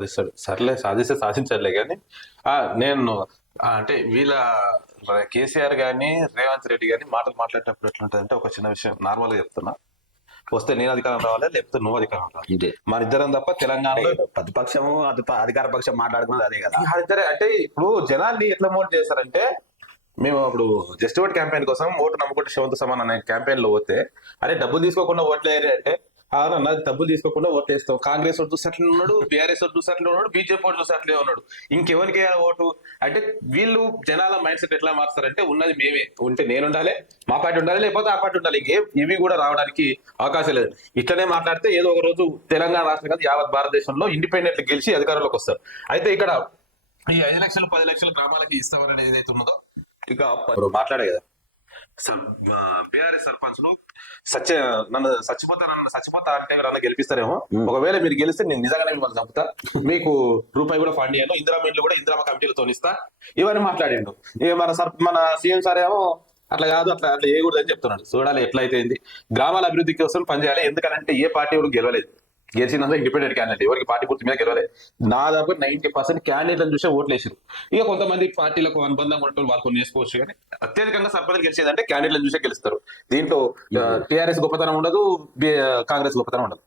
సాధిస్తాడు. సర్లే సాధిస్తే సాధించట్లే కానీ నేను అంటే వీళ్ళ కేసీఆర్ గాని రేవంత్ రెడ్డి గాని మాటలు మాట్లాడేటప్పుడు ఎట్లుంటది అంటే, ఒక చిన్న విషయం నార్మల్ గా చెప్తున్నా, వస్తే నేను అధికారం రావాలి లేకపోతే నువ్వు అధికారం రావాలి, ఇదే మన ఇద్దరం తప్ప తెలంగాణలో ప్రతిపక్షము అధికార పక్షం మాట్లాడుకున్నది అదే కదా. ఇద్దరే. అంటే ఇప్పుడు జనాల్ని ఎట్లా మోట్ చేస్తారంటే, మేము అప్పుడు జస్ట్ ఓట్ క్యాంపెయిన్ కోసం ఓటు నమ్ముకుంటే శివంత సమాన్ అనే క్యాంపెయిన్ లో పోతే, అరే డబ్బులు తీసుకోకుండా ఓట్లు వేయరే అంటే, అన్న డబ్బులు తీసుకోకుండా ఓట్లు వేస్తాం, కాంగ్రెస్ ఓటు చూసి అట్లే ఉన్నాడు, బీఆర్ఎస్ ఓటు చూసి అట్లే ఉన్నాడు, బీజేపీ ఓటు చూసి అట్లే ఉన్నాడు, ఇంకెవరికి వేయాలి ఓటు అంటే, వీళ్ళు జనాల మైండ్ సెట్ ఎట్లా మారుస్తారంటే, ఉన్నది మేమే ఉంటే నేను ఉండాలి, మా పార్టీ ఉండాలి, లేకపోతే ఆ పార్టీ ఉండాలి, ఇవి కూడా రావడానికి అవకాశం లేదు. ఇట్లనే మాట్లాడితే ఏదో ఒక రోజు తెలంగాణ రాష్ట్రం కాదు యావత్ భారతదేశంలో ఇండిపెండెంట్ గెలిచి అధికారంలోకి వస్తారు. అయితే ఇక్కడ ఈ 5 లక్షలు 10 లక్షలు గ్రామాలకి ఇస్తామనేది ఏదైతే ఉన్నదో, ఇక మాట్లాడే కదా బీఆర్ఎస్ సర్పంచ్లు నన్ను చచ్చిపోతా అంటే నన్ను గెలిపిస్తారేమో, ఒకవేళ మీరు గెలిస్తే నేను నిజంగానే మిమ్మల్ని చంపుతా, మీకు రూపాయి కూడా ఫండ్ చేయను, ఇందిరా ఇండ్లు కూడా ఇందిరా కమిటీలతో ఇస్తా, ఇవన్నీ మాట్లాడిండు. ఇక మన సీఎం సార్ ఏమో అట్లా కాదు, అట్లా చేయకూడదు అని చెప్తున్నాడు. చూడాలి ఎట్లయితే గ్రామాల అభివృద్ధి కోసం పనిచేయాలి. ఎందుకంటే ఏ పార్టీ ఎవరు గెలవలేదు, గెలిచిందంతా ఇండిపెండెంట్ క్యాండిడేట్, ఎవరికి పార్టీ పూర్తి మీద గెలవలేదు. దాదాపు 90% క్యాండిడేట్లను చూసే ఓట్లు వేసారు. ఇక కొంతమంది పార్టీలకు అనుబంధంగా ఉన్నట్టు వాళ్ళు కొన్ని వేసుకోవచ్చు, కానీ అత్యధికంగా సర్పంచ్ గెలిచేదంటే క్యాండిడేట్లను చూసే గెలుస్తారు. దీంట్లో టీఆర్ఎస్ గొప్పతనం ఉండదు, కాంగ్రెస్ గొప్పతనం ఉండదు.